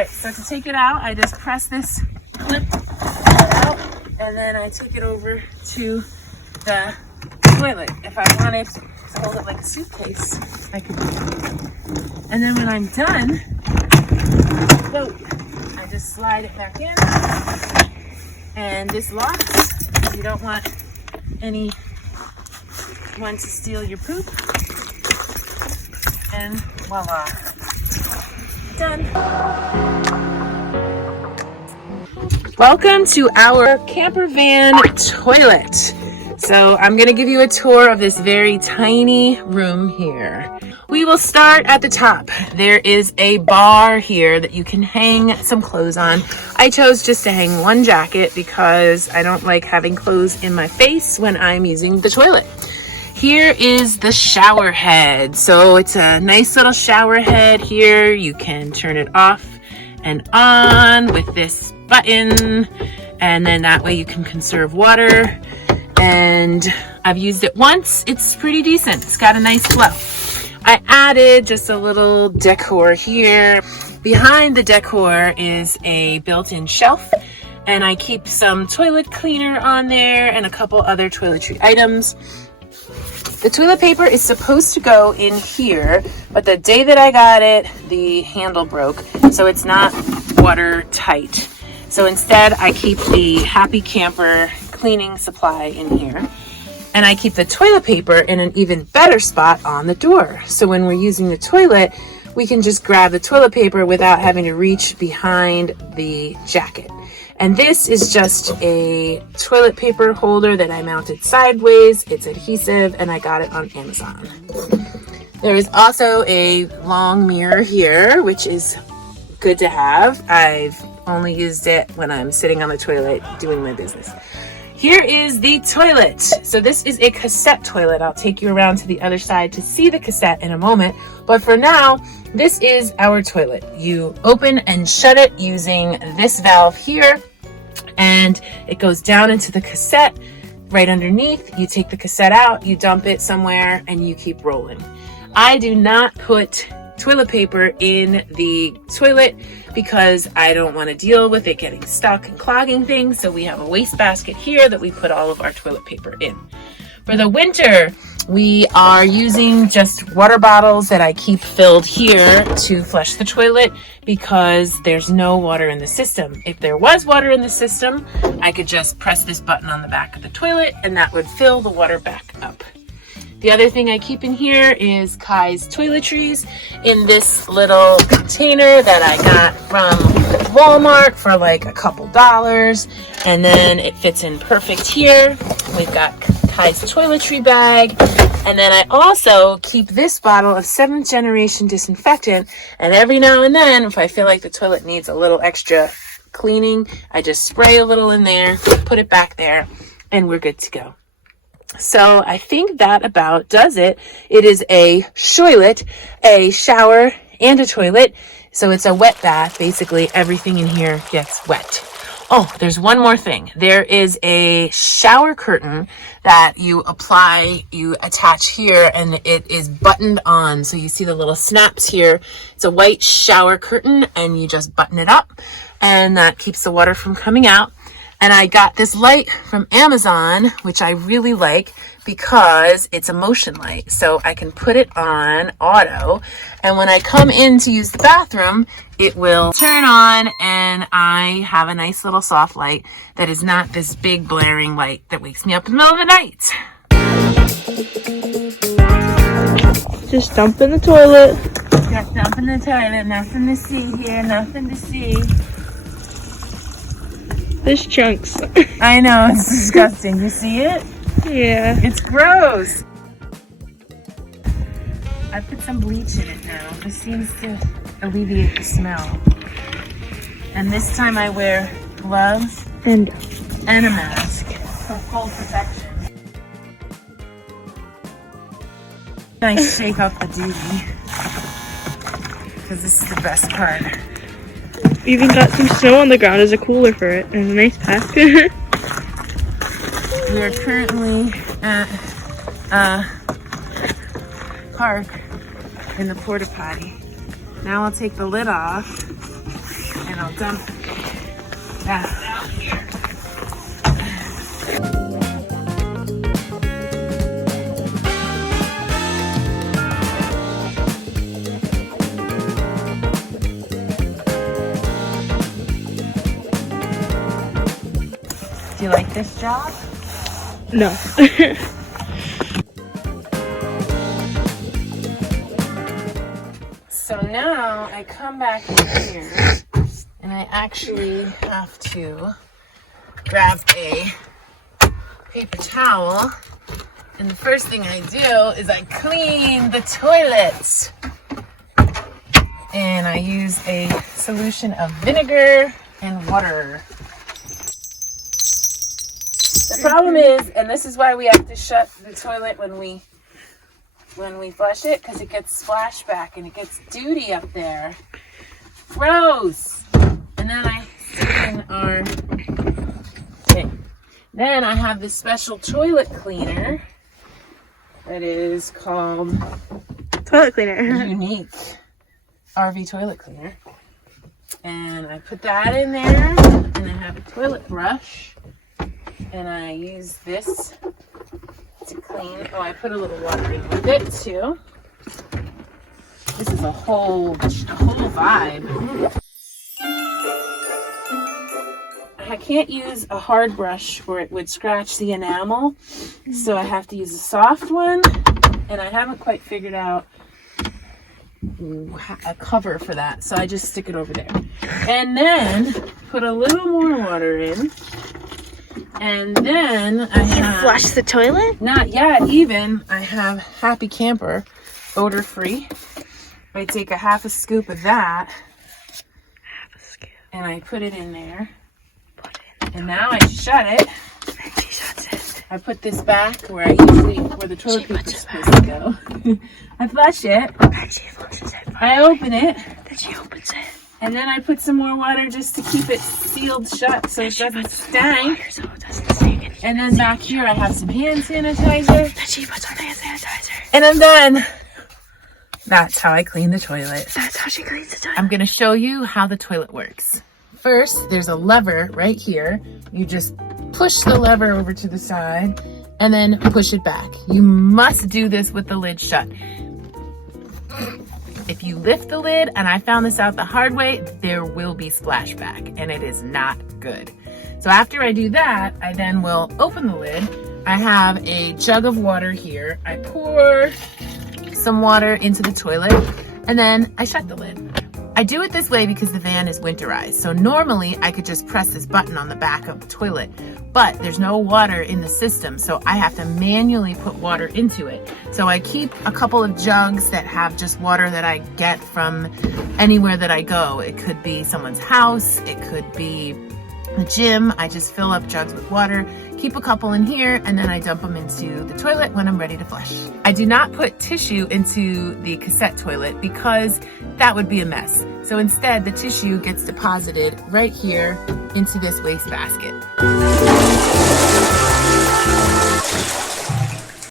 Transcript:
right, so to take it out, I just press this clip out, and then I take it over to the toilet. If I wanted to hold it like a suitcase, I could do that. And then when I'm done, I just slide it back in, and this locks. You don't want anyone to steal your poop. And voila, done. Welcome to our camper van toilet. So I'm gonna give you a tour of this very tiny room here. We will start at the top. There is a bar here that you can hang some clothes on. I chose just to hang one jacket because I don't like having clothes in my face when I'm using the toilet. Here is the shower head. So it's a nice little shower head here. You can turn it off and on with this button, and then that way you can conserve water. And I've used it once. It's pretty decent. It's got a nice flow. I added just a little decor here. Behind the decor is a built-in shelf, and I keep some toilet cleaner on there and a couple other toiletry items. The toilet paper is supposed to go in here, but the day that I got it, the handle broke, so it's not watertight. So instead, I keep the Happy Camper cleaning supply in here, and I keep the toilet paper in an even better spot on the door. So when we're using the toilet, we can just grab the toilet paper without having to reach behind the jacket. And this is just a toilet paper holder that I mounted sideways. It's adhesive, and I got it on Amazon. There is also a long mirror here, which is good to have. I've only used it when I'm sitting on the toilet doing my business. Here is the toilet. So this is a cassette toilet. I'll take you around to the other side to see the cassette in a moment. But for now, this is our toilet. You open and shut it using this valve here, and it goes down into the cassette right underneath. You take the cassette out, you dump it somewhere, and you keep rolling. I do not put toilet paper in the toilet because I don't want to deal with it getting stuck and clogging things. So we have a waste basket here that we put all of our toilet paper in. For the winter, we are using just water bottles that I keep filled here to flush the toilet because there's no water in the system. If there was water in the system, I could just press this button on the back of the toilet and that would fill the water back up. The other thing I keep in here is Kai's toiletries in this little container that I got from Walmart for like a couple dollars. And then it fits in perfect here. We've got Kai's toiletry bag. And then I also keep this bottle of 7th generation disinfectant. And every now and then, if I feel like the toilet needs a little extra cleaning, I just spray a little in there, put it back there, and we're good to go. So I think that about does it. It is a shoilet, a shower and a toilet. So it's a wet bath. Basically everything in here gets wet. Oh, there's one more thing. There is a shower curtain that you apply, you attach here, and it is buttoned on. So you see the little snaps here. It's a white shower curtain, and you just button it up, and that keeps the water from coming out. And I got this light from Amazon, which I really like because it's a motion light. So I can put it on auto. And when I come in to use the bathroom, it will turn on and I have a nice little soft light that is not this big blaring light that wakes me up in the middle of the night. Just dump in the toilet. Just dump in the toilet. Nothing to see here. Nothing to see. There's chunks. I know, it's disgusting. You see it? Yeah. It's gross. I put some bleach in it now. This seems to alleviate the smell. And this time I wear gloves And a mask for full protection. I shake off the duty because this is the best part. we even got some snow on the ground as a cooler for it and a nice pack. We are currently at a park in the porta potty. Now I'll take the lid off then I'll dump that out here. Do you like this job? No. So now I come back in here and I actually have to grab a paper towel, and the first thing I do is I clean the toilet, and I use a solution of vinegar and water. The problem is, and this is why we have to shut the toilet when we flush it, because it gets splashback and it gets duty up there. Gross. And then I stick in our thing. Then I have this special toilet cleaner that is called Toilet cleaner. Unique RV toilet cleaner. And I put that in there, and I have a toilet brush, and I use this to clean. Oh, I put a little water in with it too. This is a whole vibe. I can't use a hard brush or it would scratch the enamel, so I have to use a soft one, and I haven't quite figured out a cover for that, so I just stick it over there. And then put a little more water in. And then I have... Flush the toilet? Not yet even. I have Happy Camper, odor free. I take a half a scoop of that. Half a scoop. And I put it in there. And now I shut it. And she shuts it. I put this back where the toilet paper is supposed to go. I flush it. And she flushes it. I open it. Then she opens it. And then I put some more water just to keep it sealed shut so it doesn't stank. So it doesn't stink. And then back here I have some hand sanitizer. Then she puts on hand sanitizer. And I'm done. That's how I clean the toilet. That's how she cleans the toilet. I'm going to show you how the toilet works. First, there's a lever right here. You just push the lever over to the side and then push it back. You must do this with the lid shut. If you lift the lid, and I found this out the hard way, there will be splashback, and it is not good. So after I do that, I then will open the lid. I have a jug of water here. I pour some water into the toilet, and then I shut the lid. I do it this way because the van is winterized. So normally I could just press this button on the back of the toilet, but there's no water in the system. So I have to manually put water into it. So I keep a couple of jugs that have just water that I get from anywhere that I go. It could be someone's house. It could be the gym. I just fill up jugs with water, keep a couple in here, and then I dump them into the toilet when I'm ready to flush. I do not put tissue into the cassette toilet because that would be a mess. So instead, the tissue gets deposited right here into this waste basket.